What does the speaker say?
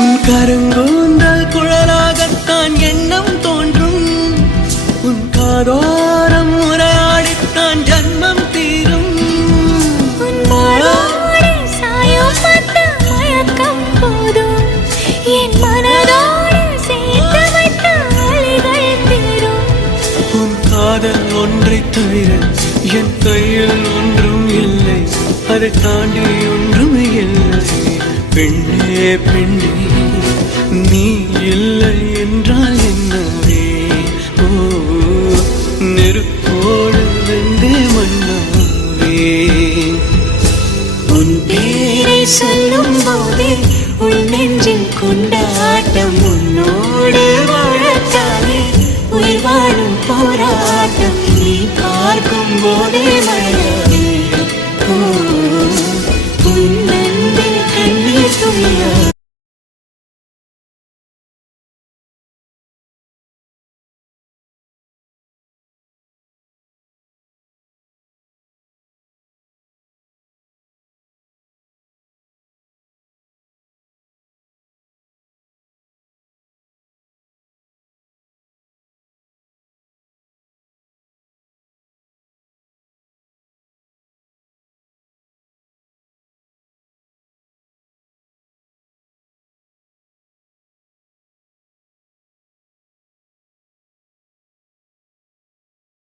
உன் கருங்கூந்தல் குழலாகத்தான் எண்ணம் தோன்றும். உன் காதோரம் உரையாடித்தான் ஜன்மம் தீரும். என் மனதோடு சேர்த்து வைத்த அலைகள் தீரும். உன் காதல் ஒன்றை தவிர என் கையில் ஒன்றும் இல்லை, அதை தாண்டி ஒன்றும் இல்லை. பெண்ணே பெண்ணே நீ இல்லை என்றால் என்னவே? ஓ நெருப்போடு வெந்தே மண்ணாவே. உன் பேரை சொல்லும் போதே உன் நெஞ்சில் கொண்டாட்டம். உன்னோடு வாழத்தானே உயிர் வாழும் போராட்டம். நீ பார்க்கும் போதே மழை